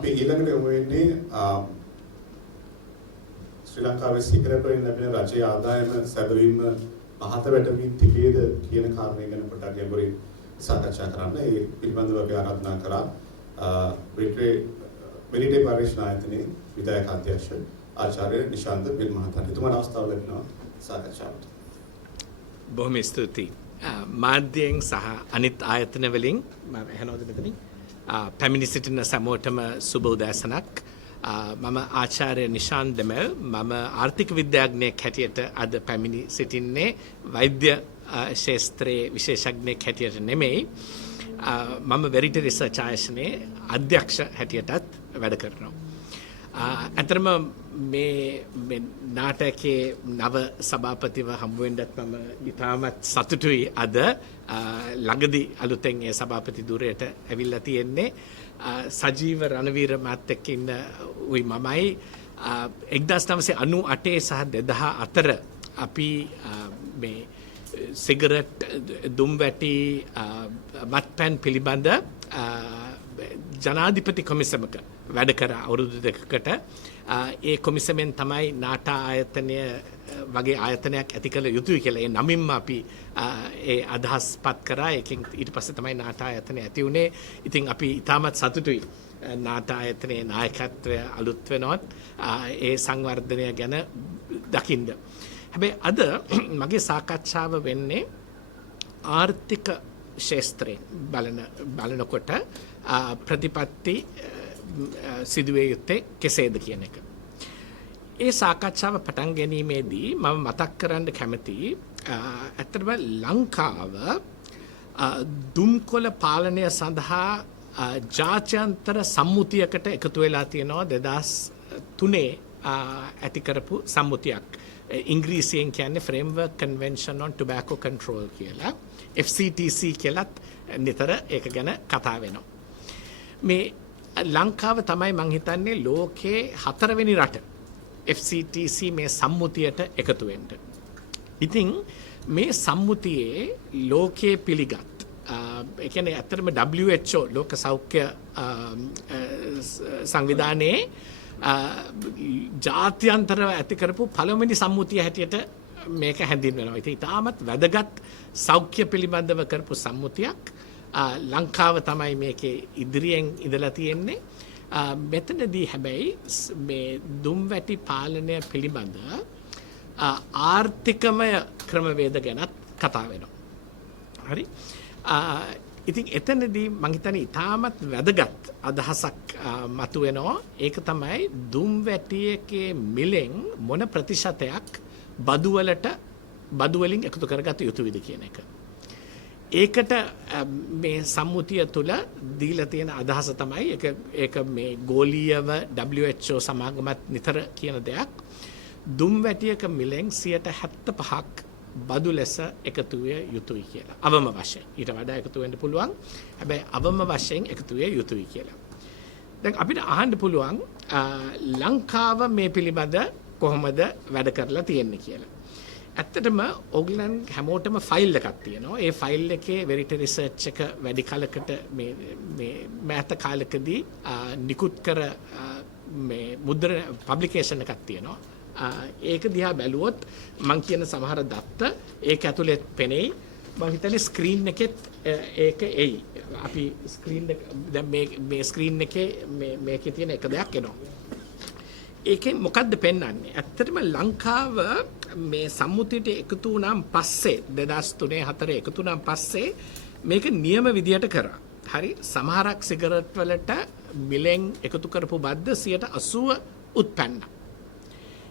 අපි ඊළඟට යමු වෙන්නේ ශ්‍රී ලංකාවේ සිගරට් වලින් ලැබෙන රජයේ ආදායම සැබවින්ම මහත වැටමින් තිබේද කියන කාරණය ගැන පොඩ්ඩක් ගැඹුරින් සාකච්ඡා කරන්න. ඒ පිළිබඳව අපි ආරාධනා කරා මෙරිටේ පරිශ්‍රණ ආයතනයේ විධායක අධ්‍යක්ෂ ආචාර්ය නිශාන්ත පිල් මහතාට. එතුමාට අවස්ථාව ලැබෙනවා සාකච්ඡාවට. බොහොම ස්තුතියි. මාධ්‍යයෙන් සහ අනිත් ආයතන වලින් මම එහෙනවද මෙතනින් පැමිණි සිටින සමෝටම සුබ උදෑසනක්. මම ආචාර්ය නිශාන්ත දෙමල්. මම ආර්ථික විද්‍යාඥයෙක් හැටියට අද පැමිණි සිටින්නේ වෛද්‍ය ශාස්ත්‍රයේ විශේෂඥයෙක් හැටියට නෙමෙයි. මම වෙරිටි රිසර්ච් ආයතනයේ අධ්‍යක්ෂ හැටියටත් වැඩ කරනවා. ඇතරම මේ නාටකයේ නව සභාපතිව හම්බුවෙන්ඩත් මම ඉතාමත් සතුටුයි අද ළඟදි අලුතෙන් ඒ සභාපති ධුරයට ඇවිල්ලා තියෙන්නේ. සජීව රණවීර මාත් එක්ක ඉන්න උයි මමයි 1998 සහ 2004 අපි මේ සිගරට් දුම්වැටි මත්පැන් පිළිබඳ ජනාධිපති කොමිසමක වැඩ කර අවුරුදු දෙකකට ඒ කොමිසමෙන් තමයි නාටා ආයතනය වගේ ආයතනයක් ඇති කළ යුතුයි කියලා ඒ නමින්ම අපි ඒ අදහස් පත් කරා. ඒකෙන් ඊට පස්සේ තමයි නාටා ආයතනය ඇති වුණේ. ඉතින් අපි ඉතාමත් සතුටුයි නාටා ආයතනයේ නායකත්වය අලුත් වෙනවත් ඒ සංවර්ධනය ගැන දකින්න. හැබැයි අද මගේ සාකච්ඡාව වෙන්නේ ආර්ථික ශාස්ත්‍රයෙන් බලනකොට ප්‍රතිපත්ති සිදුවේ යුත්තේ කෙසේද කියන එක. ඒ සාකච්ඡාව පටන් ගැනීමේදී මම මතක් කරන්න කැමතියි ඇත්තටම ලංකාව දුම්කොළ පාලනය සඳහා ජාත්‍යන්තර සම්මුතියකට එකතු වෙලා තියෙනවා 2003 ඇති කරපු සම්මුතියක්. ඉංග්‍රීසියෙන් කියන්නේ Framework Convention on Tobacco Control කියලා. FCTC කියලත් නිතර ඒක ගැන කතා වෙනවා. මේ ලංකාව තමයි මං හිතන්නේ ලෝකේ 4 වෙනි රට FCTC මේ සම්මුතියට එකතු වෙන්න. ඉතින් මේ සම්මුතියේ ලෝකයේ පිළිගත් ඒ කියන්නේ ඇත්තටම WHO ලෝක සෞඛ්‍ය සංවිධානයේ ජාත්‍යන්තරව ඇති කරපු පළවෙනි සම්මුතිය හැටියට මේක හැඳින්වෙනවා. ඉතින් ඉතාමත් වැදගත් සෞඛ්‍ය පිළිබඳව කරපු සම්මුතියක්. ලංකාව තමයි මේකේ ඉදිරියෙන් ඉඳලා තියෙන්නේ. මෙතනදී හැබැයි මේ දුම්වැටි පාලනය පිළිබඳ ආර්ථිකමය ක්‍රමවේද ගැනත් කතා වෙනවා. හරි. ඉතින් එතනදී මං හිතන්නේ ඉතාමත් වැදගත් අදහසක් මතුවෙනවා. ඒක තමයි දුම්වැටියකේ මිලෙන් මොන ප්‍රතිශතයක් බදු වලින් එකතු කරගත යුතුයිද කියන එක. ඒකට මේ සම්මුතිය තුළ දීලා තියෙන අදහස තමයි ඒක මේ ගෝලීයව WHO සමාගමත් නිතර කියන දෙයක්. දුම්වැටියක මිලෙන් 75%ක් බදු ලෙස එකතු විය යුතුයි කියලා. අවම වශයෙන්. ඊට වඩා එකතු වෙන්න පුළුවන්. හැබැයි අවම වශයෙන් එකතු විය යුතුයි කියලා. දැන් අපිට අහන්න පුළුවන් ලංකාව මේ පිළිබඳ කොහොමද වැඩ කරලා තියෙන්නේ කියලා. ඇත්තටම ඕගලන් හැමෝටම ෆයිල් එකක් තියෙනවා. ඒ ෆයිල් එකේ වෙරිටි රිසර්ච් එක වැඩි කලකට මේ මෑත කාලෙකදී නිකුත් කර මේ මුද්‍රණ පබ්ලිකේෂන් එකක් තියෙනවා. ඒක දිහා බැලුවොත් මං කියන සමහර දත්ත ඒක ඇතුලේ පෙනෙයි. මං හිතන්නේ ස්ක්‍රීන් එකෙත් ඒක එයි. අපි ස්ක්‍රීන් එක දැන් මේ ස්ක්‍රීන් එකේ මේකේ තියෙන එක දෙයක් එනවා. ඒකෙන් මොකද්ද පෙන්වන්නේ? ඇත්තටම ලංකාව මේ සම්මුතියට එකතු වුණාන් පස්සේ 2003 4 එකතු වුණාන් පස්සේ මේක නියම විදියට කරා. හරි. සමහරක් සිගරට් වලට මිලෙන් එකතු කරපු බද්ද 80% උත්පන්න.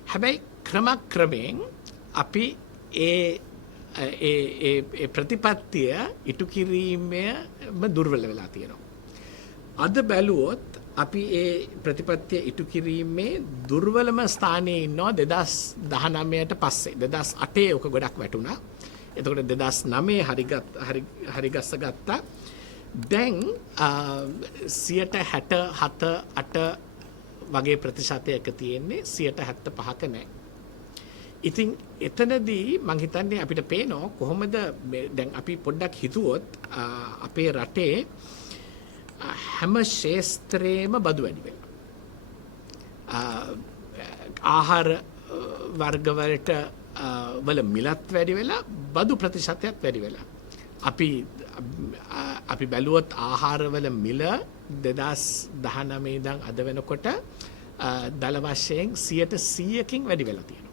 හැබැයි ක්‍රමක්‍රමයෙන් අපි ඒ ප්‍රතිපත්තිය ඉටු කිරීමම දුර්වල වෙලා තියෙනවා. අද බැලුවොත් අපි ඒ ප්‍රතිපත්තිය ඉටු කිරීමේ දුර්වලම ස්ථානයේ ඉන්නවා 2019ට පස්සේ. 2008 ඔක ගොඩක් වැටුණා. එතකොට 2009 හරිගස්ස ගත්තා. දැන් 67% වගේ ප්‍රතිශතයක තියෙන්නේ 75%ක නැහැ. ඉතින් එතනදී මං හිතන්නේ අපිට පේනවා කොහොමද දැන් අපි පොඩ්ඩක් හිතුවොත් අපේ රටේ හැම ශාස්ත්‍රයේම බදු වැඩි වෙනවා. ආහාර වර්ගවලට වල මිලත් වැඩි වෙලා බදු ප්‍රතිශතයක් වැඩි වෙලා. අපි බැලුවොත් ආහාරවල මිල 2019 ඉඳන් අද වෙනකොට දල වශයෙන් 100%කින් වැඩි වෙලා තියෙනවා.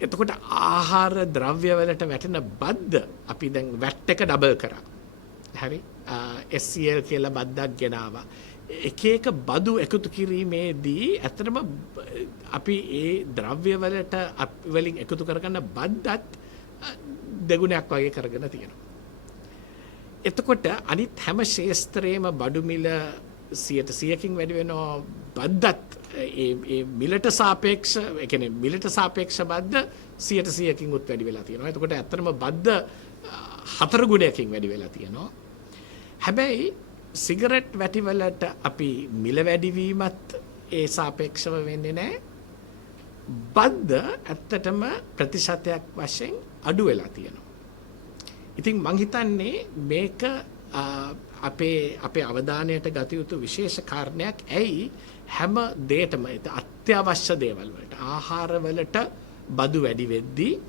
එතකොට ආහාර ද්‍රව්‍ය වලට වැටෙන බද්ද අපි දැන් වැට් එක ඩබල් කරා. හරි? SCL කියලා බද්දක් ගෙනාවා. එක එක බදු එකතු කිරීමේදී ඇත්තටම අපි ඒ ද්‍රව්‍ය වලට වලින් එකතු කරගන්න බද්දත් දෙගුණයක් වගේ කරගෙන තියෙනවා. එතකොට අනිත් හැම ශේස්ත්‍රයේම බඩු මිල 100%කින් වැඩි වෙනවා. බද්දත් ඒ මිලට සාපේක්ෂ ඒ කියන්නේ මිලට සාපේක්ෂ බද්ද 100%කින් උත් වැඩි වෙලා තියෙනවා. එතකොට ඇත්තටම බද්ද 4 ගුණයකින් වැඩි වෙලා තියෙනවා. හැබැයි සිගරට් වැටිවලට අපි මිල වැඩිවීමත් ඒ සාපේක්ෂව වෙන්නේ නැහැ. බද්ද ඇත්තටම ප්‍රතිශතයක් වශයෙන් අඩු වෙලා තියෙනවා. ඉතින් මං හිතන්නේ මේක අපේ අවධානයට ගත යුතු විශේෂ කාරණයක්. ඇයි හැම දෙයකම අත්‍යවශ්‍ය දේවල් වලට ආහාර වලට බදු වැඩි වෙද්දී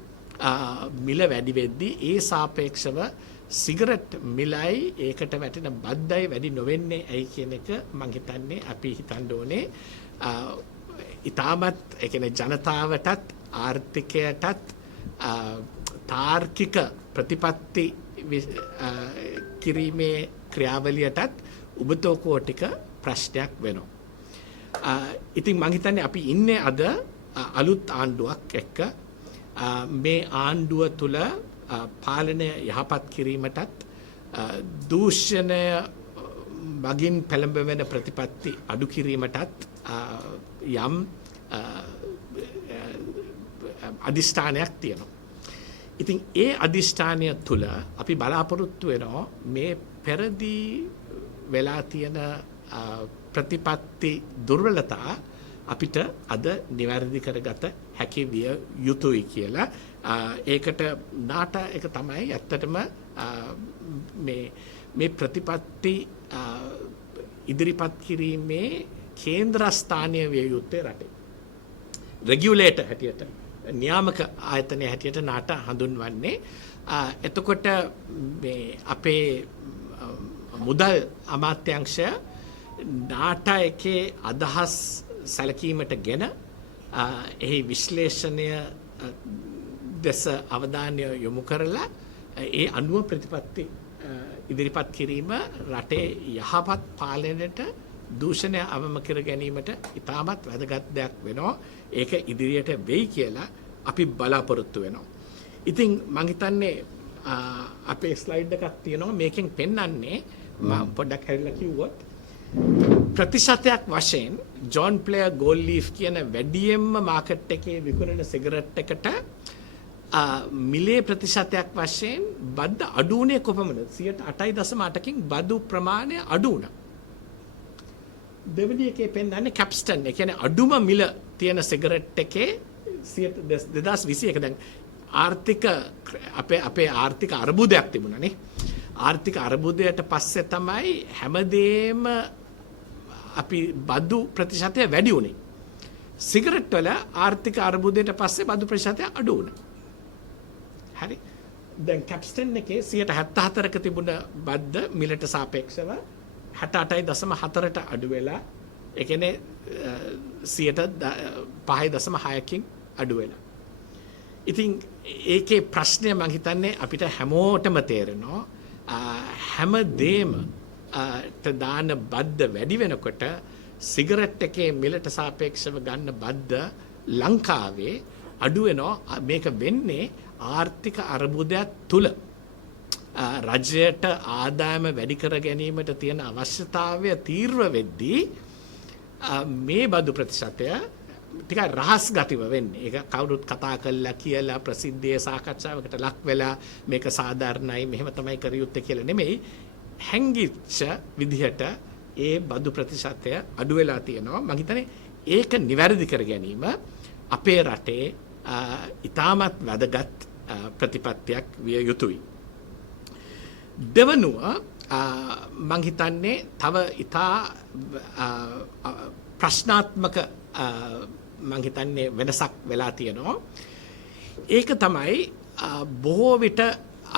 මිල වැඩි වෙද්දී ඒ සාපේක්ෂව සිගරට් මිලයි ඒකට වැටෙන බද්දයි වැඩි නොවෙන්නේ ඇයි කියන එක මං හිතන්නේ අපි හිතන්න ඕනේ. ඊටමත් ඒ කියන්නේ ජනතාවටත් ආර්ථිකයටත් තාර්කික ප්‍රතිපත්ති කිරීමේ ක්‍රියාවලියටත් උබතෝකෝ ටික ප්‍රශ්නයක් වෙනවා. ඉතින් මං හිතන්නේ අපි ඉන්නේ අද අලුත් ආණ්ඩුවක් එක්ක මේ ආණ්ඩුව තුළ පාලනය යහපත් කිරීමටත් දූෂණය මගින් පෙළඹවෙන ප්‍රතිපත්ති අඩු කිරීමටත් යම් අධිෂ්ඨානයක් තියෙනවා. ඉතින් ඒ අධිෂ්ඨානය තුළ අපි බලාපොරොත්තු වෙනවා මේ පෙරදී වෙලා තියෙන ප්‍රතිපත්ති දුර්වලතා අපිට අද නිවැරදි කරගත හැකි විය යුතුයි කියලා. ඒකට නාට එක තමයි ඇත්තටම මේ ප්‍රතිපත්ති ඉදිරිපත් කිරීමේ කේන්ද්‍රස්ථානය විය යුත්තේ රටේ. රෙගියුලේටර් හැටියට නියාමක ආයතනය හැටියට නාට හඳුන්වන්නේ. එතකොට මේ අපේ මුදල් අමාත්‍යංශය නාට එකේ අදහස් සැලකීමට ගෙන එහි විශ්ලේෂණය දෙස අවධානය යොමු කරලා ඒ අනුව ප්‍රතිපත්ති ඉදිරිපත් කිරීම රටේ යහපත් පාලනයට දූෂණය අවම කර ගැනීමට ඉතාමත් වැදගත් දෙයක් වෙනවා. ඒක ඉදිරියට වෙයි කියලා අපි බලාපොරොත්තු වෙනවා. ඉතින් මං හිතන්නේ අපේ ස්ලයිඩ් එකක් තියෙනවා මේකෙන් පෙන්වන්නේ මම පොඩ්ඩක් හැරිලා කිව්වොත් ප්‍රතිශතයක් වශයෙන් ජොන් ප්ලෙයර් ගෝල්ඩ් ලීෆ් කියන වැඩියෙන්ම මාකට් එකේ විකුණන සිගරට් එකට මිලේ ප්‍රතිශතයක් වශයෙන් බද්ද අඩු වුණේ කොපමණද? 8.8කින් බදු ප්‍රමාණය අඩු වුණා. දෙවෙනි එකේ පෙන්වන්නේ කැප්ස්ටන්. ඒ කියන්නේ අඩුම මිල තියෙන සිගරට් එකේ 2021 දැන් ආර්ථික අපේ ආර්ථික අර්බුදයක් තිබුණානේ. ආර්ථික අර්බුදයට පස්සේ තමයි හැමදේම අපි බදු ප්‍රතිශතය වැඩි වුණේ. සිගරට් වල ආර්ථික අර්බුදයට පස්සේ බදු ප්‍රතිශතය අඩු වුණා. හරි. දැන් කැප්ස්ටන් එකේ 74ක තිබුණ බද්ද මිලට සාපේක්ෂව 68.4ට අඩු වෙලා ඒ කියන්නේ 5.6කින් අඩු වෙලා. ඉතින් ඒකේ ප්‍රශ්නය මම හිතන්නේ අපිට හැමෝටම තේරෙනවා හැමදේම දාන බද්ද වැඩි වෙනකොට සිගරට් එකේ මිලට සාපේක්ෂව ගන්න බද්ද ලංකාවේ අඩු වෙනවා. මේක වෙන්නේ ආර්ථික අර්බුදයක් තුල රජයට ආදායම වැඩි කර ගැනීමට තියෙන අවශ්‍යතාවය තීව්‍ර වෙද්දී මේ බදු ප්‍රතිශතය ටිකක් රහස් ගතිව වෙන්නේ. ඒක කවුරුත් කතා කළා කියලා ප්‍රසිද්ධියේ සාකච්ඡාවකට ලක් වෙලා මේක සාධාරණයි මෙහෙම තමයි කර යුත්තේ කියලා නෙමෙයි. හැංගිච්ච විදිහට ඒ බදු ප්‍රතිශතය අඩු වෙලා තියෙනවා. මම හිතන්නේ ඒක නිවැරදි කර ගැනීම අපේ රටේ ඉතාමත් වැදගත් ප්‍රතිපත්තියක් විය යුතුයි. දෙවනුව මං හිතන්නේ තව ඉතා ප්‍රශ්නාත්මක මං හිතන්නේ වෙනසක් වෙලා තියෙනවා. ඒක තමයි බොහෝ විට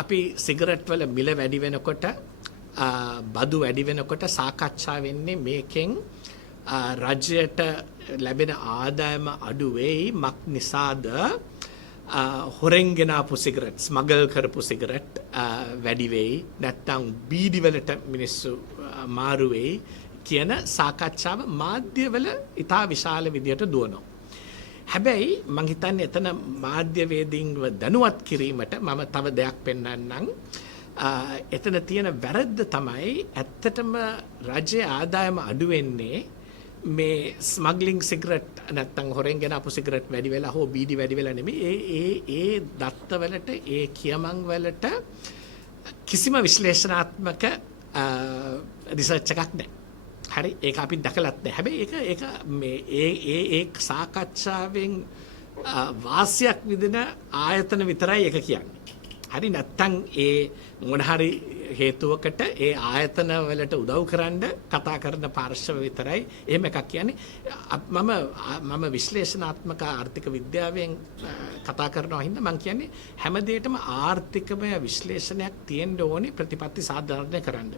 අපි සිගරට් වල මිල වැඩි වෙනකොට බදු වැඩි වෙනකොට සාකච්ඡා වෙන්නේ මේකෙන් රජයට ලැබෙන ආදායම අඩු වෙයි මක් නිසාද හොරෙන් ගෙනාපු සිගරට් ස්මගල් කරපු සිගරට් වැඩි වෙයි නැත්නම් බීඩි වලට මිනිස්සු මාරු වෙයි කියන සාකච්ඡාව මාධ්‍යවල ඉතා විශාල විදියට දුවනවා. හැබැයි මං හිතන්නේ එතන මාධ්‍යවේදීන්ව දැනුවත් කිරීමට මම තව දෙයක් පෙන්වන්නම්. එතන තියෙන වැරද්ද තමයි ඇත්තටම රජයේ ආදායම අඩු වෙන්නේ මේ ස්මග්ලිං සිගරට් නැත්තම් හොරෙන් ගෙනාපු සිගරට් වැඩි වෙලා හෝ බීඩි වැඩි වෙලා නෙමෙයි ඒ දත්තවලට ඒ කියමන් වලට කිසිම විශ්ලේෂණාත්මක රිසර්ච් එකක් නැහැ. හරි ඒක අපි දැකලත් නැහැ. හැබැයි ඒක මේ ඒ සාකච්ඡාවෙන් වාසියක් විදින ආයතන විතරයි ඒක කියන්නේ. හරි නැත්තම් ඒ මොන හරි හේතුවකට ඒ ආයතන වලට උදව් කරන්න කතා කරන පාර්ශව විතරයි එහෙම එකක් කියන්නේ. මම විශ්ලේෂණාත්මක ආර්ථික විද්‍යාවෙන් කතා කරනවා හින්දා මම කියන්නේ හැම දෙයකම ආර්ථිකමය විශ්ලේෂණයක් තියෙන්න ඕනේ ප්‍රතිපත්ති සාධාරණය කරන්න.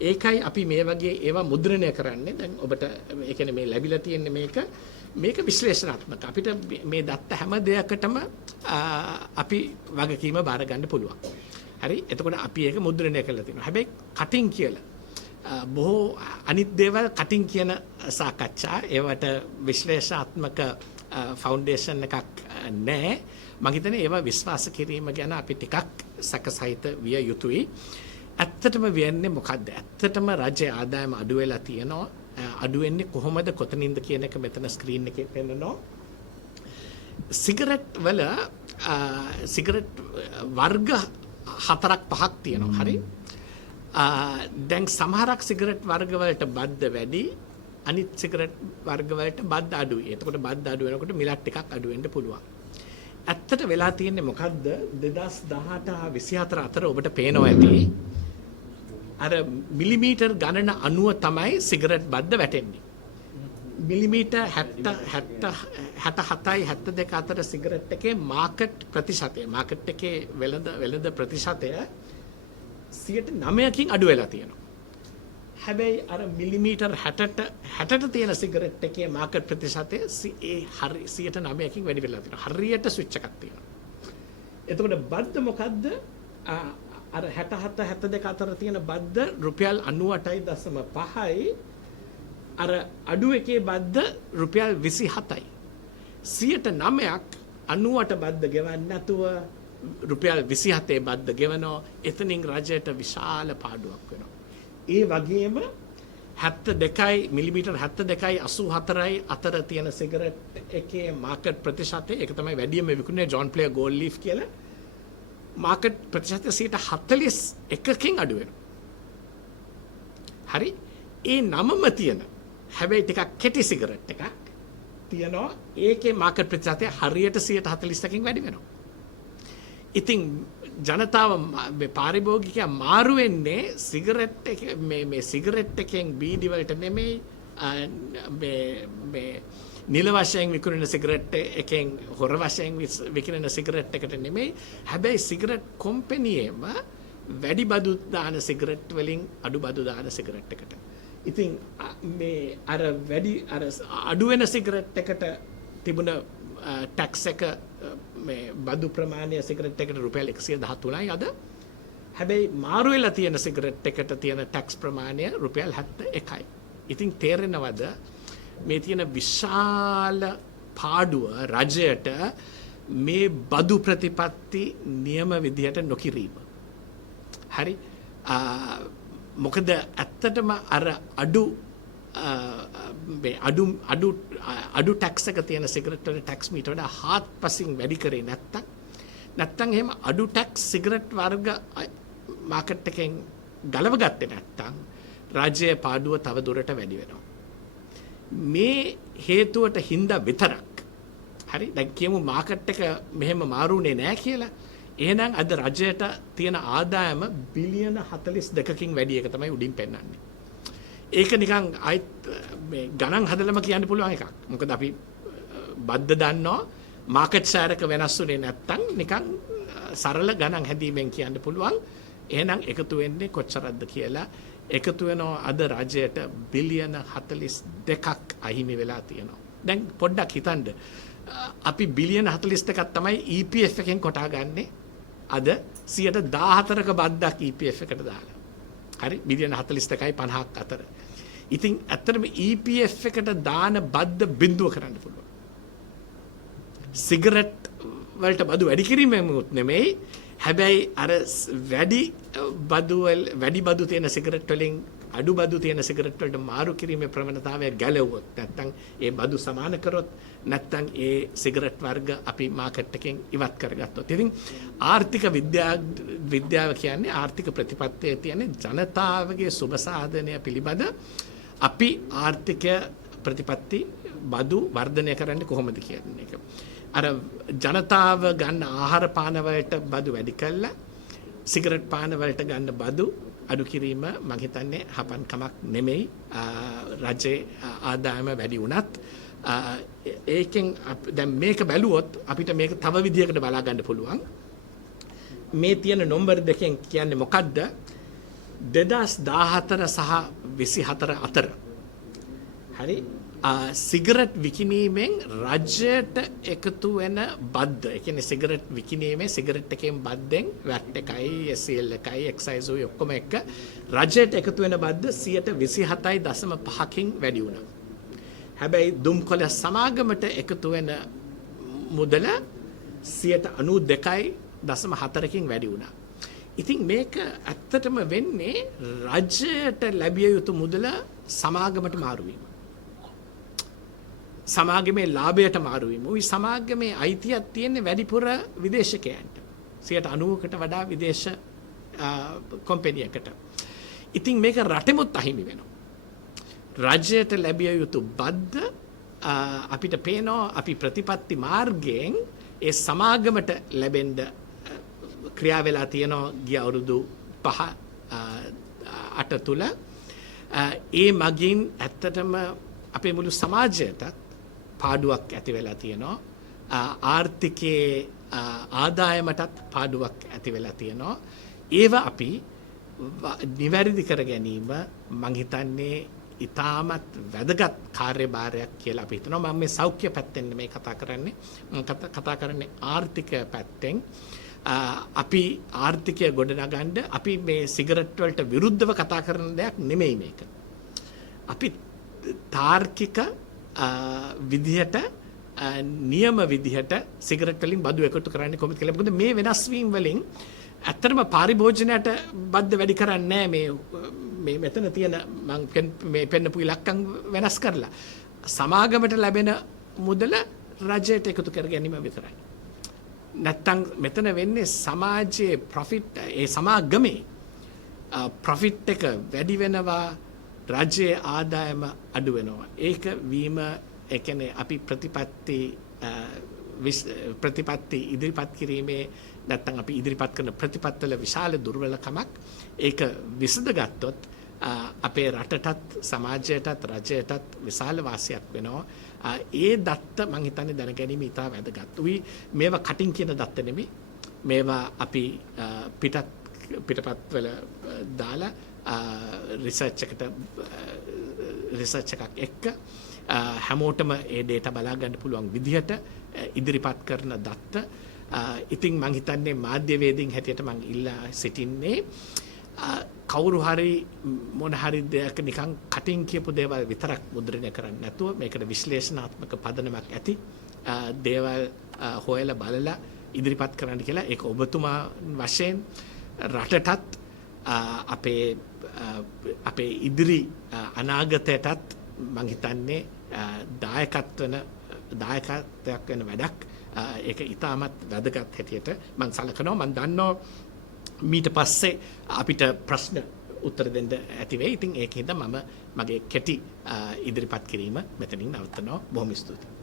ඒකයි අපි මේ වගේ ඒවා මුද්‍රණය කරන්නේ. දැන් ඔබට ඒ කියන්නේ මේ ලැබිලා තියෙන්නේ මේක විශ්ලේෂණාත්මක. අපිට මේ දත්ත හැම දෙයකටම අපි වගකීම බාර ගන්න පුළුවන්. හරි එතකොට අපි ඒක මුද්‍රණය කරලා තියෙනවා. හැබැයි කටින් කියලා බොහෝ අනිත් දේවල් කටින් කියන සාකච්ඡා ඒවට විශ්ලේෂණාත්මක ෆවුන්ඩේෂන් එකක් නැහැ. මම හිතන්නේ ඒවා විශ්වාස කිරීම ගැන අපි ටිකක් සැකසහිත විය යුතුයි. ඇත්තටම වෙන්නේ මොකද්ද? ඇත්තටම රජයේ ආදායම අඩු වෙලා තියෙනවා. අඩු වෙන්නේ කොහොමද කොතනින්ද කියන එක මෙතන ස්ක්‍රීන් එකේ පෙන්නනවා. සිගරට් වල සිගරට් වර්ග 4-5ක් තියෙනවා. හරි දැන් සමහරක් සිගරට් වර්ග වලට බද්ද වැඩි අනිත් සිගරට් වර්ග වලට බද්ද අඩුයි. එතකොට බද්ද අඩු වෙනකොට මිලක් ටිකක් අඩු වෙන්න පුළුවන්. ඇත්තට වෙලා තියෙන්නේ මොකද්ද 2018 24 අතර ඔබට පේනවා ඇති අර මිලිමීටර් ගණන අනුව තමයි සිගරට් බද්ද වැටෙන්නේ. මිලිමීටර් 67යි 72 අතර සිගරට් එකේ මාකට් ප්‍රතිශතය මාකට් එකේ වෙළඳ ප්‍රතිශතය 9%කින් අඩු වෙලා තියෙනවා. හැබැයි අර මිලිමීටර් 60ට තියෙන සිගරට් එකේ මාකට් ප්‍රතිශතය ඒ හරි 9%කින් වැඩි වෙලා තියෙනවා. හරියට ස්විච් එකක් තියෙනවා. එතකොට බද්ද මොකද්ද? අර 67 72 අතර තියෙන බද්ද රුපියල් 98.5යි අර අඩු එකේ බද්ද රුපියල් 27යි. 9%ක් 98 බද්ද ගෙවන්න නැතුව රුපියල් 27 බද්ද ගෙවනවා. එතනින් රජයට විශාල පාඩුවක් වෙනවා. ඒ වගේම 72යි මිලිමීටර් 72යි 84යි අතර තියෙන සිගරට් එකේ මාකට් ප්‍රතිශතය ඒක තමයි වැඩිම විකුණන්නේ ජෝන් ප්ලේයර් ගෝල්ඩ් ලීෆ් කියලා. මාකට් ප්‍රතිශතය 41කින් අඩු වෙනවා. හරි ඒ නමම තියෙන හැබැයි ටිකක් කෙටි සිගරට් එකක් තියෙනවා. ඒකේ මාකට් ප්‍රතිශතය හරියට 140කින් වැඩි වෙනවා. ඉතින් ජනතාව පාරිභෝගිකයා මාරු වෙන්නේ සිගරට් එක මේ සිගරට් එකෙන් බීඩි වලට නෙමෙයි මේ නිල වශයෙන් විකුණන සිගරට් එකෙන් හොර වශයෙන් විකිණන සිගරට් එකට නෙමෙයි. හැබැයි සිගරට් කොම්පැනියේම වැඩි බදු දාන සිගරට් වලින් අඩු බදු දාන සිගරට් එකට. ඉතින් මේ අර වැඩි අර අඩු වෙන සිගරට් එකට තිබුණ ටැක්ස් එක මේ බදු ප්‍රමාණය සිගරට් එකට රුපියල් 113යි අද. හැබැයි මාරු වෙලා තියෙන සිගරට් එකට තියෙන ටැක්ස් ප්‍රමාණය රුපියල් 71යි. ඉතින් තේරෙනවද මේ තියෙන විශාල පාඩුව රජයට මේ බදු ප්‍රතිපත්ති නියම විදිහට නොකිරීම. හරි මොකද ඇත්තටම අර අඩු ටැක්ස් එක තියෙන සිගරට් වල ටැක්ස් මීට වඩා හාත්පසින් වැඩි කරේ නැත්තම් එහෙම අඩු ටැක්ස් සිගරට් වර්ග මාකට් එකෙන් ගලව ගත්තේ නැත්තම් රාජ්‍යයේ පාඩුව තව දුරට වැඩි වෙනවා. මේ හේතුවට හින්දා විතරක් හරි දැන් කියමු මාකට් එක මෙහෙම මාරුනේ නැහැ කියලා. එහෙනම් අද රජයට තියෙන ආදායම බිලියන 42කින් වැඩි එක තමයි උඩින් පෙන්නන්නේ. ඒක නිකන් අයිත් මේ ගණන් හදලම කියන්න පුළුවන් එකක්. මොකද අපි බද්ද දන්නවා මාකට් ෂෙයාර් එක වෙනස් වෙන්නේ නැත්තම් නිකන් සරල ගණන් හැදීමෙන් කියන්න පුළුවන්. එහෙනම් එකතු වෙන්නේ කොච්චරක්ද කියලා. එකතු වෙනවා අද රජයට බිලියන 42ක් අහිමි වෙලා තියෙනවා. දැන් පොඩ්ඩක් හිතන්න. අපි බිලියන 42ක් තමයි EPF එකෙන් කොටා ගන්නෙ. අද 14%ක බද්දක් EPF එකට දාලා. හරි බිලියන 42යි 50ක් අතර. ඉතින් ඇත්තටම EPF එකට දාන බද්ද බිඳුව කරන්න පුළුවන්. සිගරට් වලට බදු වැඩි කිරීමෙමුත් නෙමෙයි. හැබැයි අර වැඩි බදු තියෙන සිගරට් වලින් අඩු බදු තියෙන සිගරට් වලට මාරු කිරීමේ ප්‍රවණතාවය ගැලවුවොත් නැත්නම් ඒ බදු සමාන කරොත් නැත්නම් ඒ සිගරට් වර්ග අපි මාකට් එකෙන් ඉවත් කරගත්තොත් ඉතින් ආර්ථික විද්‍යාව කියන්නේ ආර්ථික ප්‍රතිපත්තියේ තියෙන ජනතාවගේ සුබ සාධනය පිළිබඳ අපි ආර්ථික ප්‍රතිපත්ති බදු වර්ධනය කරන්නේ කොහොමද කියන එක. අර ජනතාව ගන්න ආහාර පාන වලට බදු වැඩි කළා සිගරට් පාන වලට ගන්න බදු අඩු කිරීම මම හිතන්නේ හපන් කමක් නෙමෙයි රජයේ ආදායම වැඩි වුණත් ඒකෙන් දැන් මේක බැලුවොත් අපිට මේක තව විදිහකට බලා ගන්න පුළුවන් මේ තියෙන නම්බර් දෙකෙන් කියන්නේ මොකද්ද 2014 සහ 24 අතර හරි සිගරට් විකිණීමෙන් රජයට එකතු වෙන බද්ද ඒ කියන්නේ සිගරට් විකිණීමේ සිගරට් එකෙන් බද්දෙන් VAT එකයි SCL එකයි එක්සයිස් ඔය ඔක්කොම එක රජයට එකතු වෙන බද්ද 27.5කින් වැඩි වුණා. හැබැයි දුම්කොළ සමාගමට එකතු වෙන මුදල 92.4කින් වැඩි වුණා. ඉතින් මේක ඇත්තටම වෙන්නේ රජයට ලැබිය යුතු මුදල සමාගමට මාරු වීම. සමාගමේ ලාභයට මාරු වීම. ওই සමාගමේ අයිතියක් තියෙන්නේ වැඩිපුර විදේශිකයන්ට. 90%කට වඩා විදේශ කම්පැනියකට. ඉතින් මේක රටෙමුත් අහිමි වෙනවා. රජයට ලැබිය යුතු බද්ද අපිට පේනවා අපි ප්‍රතිපත්ති මාර්ගයෙන් ඒ සමාගමට ලැබෙන්න ක්‍රියා වෙලා තියෙනවා ගිය අවුරුදු 5-8 තුල. ඒ මගින් ඇත්තටම අපේ මුළු සමාජයටත් පාඩුවක් ඇති වෙලා තියෙනවා. ආර්ථිකයේ ආදායමටත් පාඩුවක් ඇති වෙලා තියෙනවා. ඒව අපි නිවැරදි කර ගැනීම මං හිතන්නේ ඉතාමත් වැදගත් කාර්යභාරයක් කියලා අපි හිතනවා. මම මේ සෞඛ්‍ය පැත්තෙන් මේ කතා කරන්නේ. කතා කරන්නේ ආර්ථික පැත්තෙන්. අපි ආර්ථිකය ගොඩනගන්න අපි මේ සිගරට් වලට විරුද්ධව කතා කරන දෙයක් නෙමෙයි මේක. අපි තාර්කික විදිහට නියම විදිහට සිගරට් වලින් බදු එකතු කරන්නේ කොහොමද කියලා. මොකද මේ වෙනස් වීම වලින් ඇත්තටම පාරිභෝජනයට බද්ද වැඩි කරන්නේ මේ මෙතන තියෙන මම මේ පෙන්නපු ඉලක්කම් වෙනස් කරලා සමාගමට ලැබෙන මුදල රජයට එකතු කර ගැනීම විතරයි. නැත්තම් මෙතන වෙන්නේ සමාජයේ ප්‍රොෆිට් ඒ සමාගමේ ප්‍රොෆිට් එක වැඩි වෙනවා රජයේ ආදායම අඩු වෙනවා. ඒක වීම ඒ කියන්නේ අපි ප්‍රතිපත්ති ඉදිරිපත් කිරීමේ නැත්තම් අපි ඉදිරිපත් කරන ප්‍රතිපත්තිවල විශාල දුර්වලකමක් ඒක විසඳගත්තොත් අපේ රටටත් සමාජයටත් රජයටත් විශාල වාසියක් වෙනවා. ඒ දත්ත මම හිතන්නේ දැන ගැනීම ඉතා වැදගත්. උයි මේවා කටින් කියන දත්ත නෙමෙයි. මේවා අපි පිටපත්වල දාලා රිසර්ච් එකක් එක්ක හැමෝටම ඒ ඩේටා බලා ගන්න පුළුවන් විදිහට ඉදිරිපත් කරන දත්ත. ඉතින් මම හිතන්නේ මාධ්‍යවේදීන් හැටියට මම ඉල්ලා සිටින්නේ කවුරු හරි මොන හරි දෙයක් නිකන් කටින් කියපු දේවල් විතරක් මුද්‍රණය කරන්නේ නැතුව මේකට විශ්ලේෂණාත්මක පදනමක් ඇති දේවල් හොයලා බලලා ඉදිරිපත් කරන්න කියලා. ඒක ඔබතුමා වශයෙන් රටටත් අපේ ඉදිරි අනාගතයටත් මම හිතන්නේ දායකත්වයක් වෙන වැඩක්. ඒක ඉතාමත් වැදගත් හැටියට මම සලකනවා. මම දන්නවා මීට පස්සේ අපිට ප්‍රශ්න උත්තර දෙන්න ඇති වෙයි. ඉතින් ඒකෙන්ද මම මගේ කෙටි ඉදිරිපත් කිරීම මෙතනින් නවත්තනවා. බොහොම ස්තුතියි.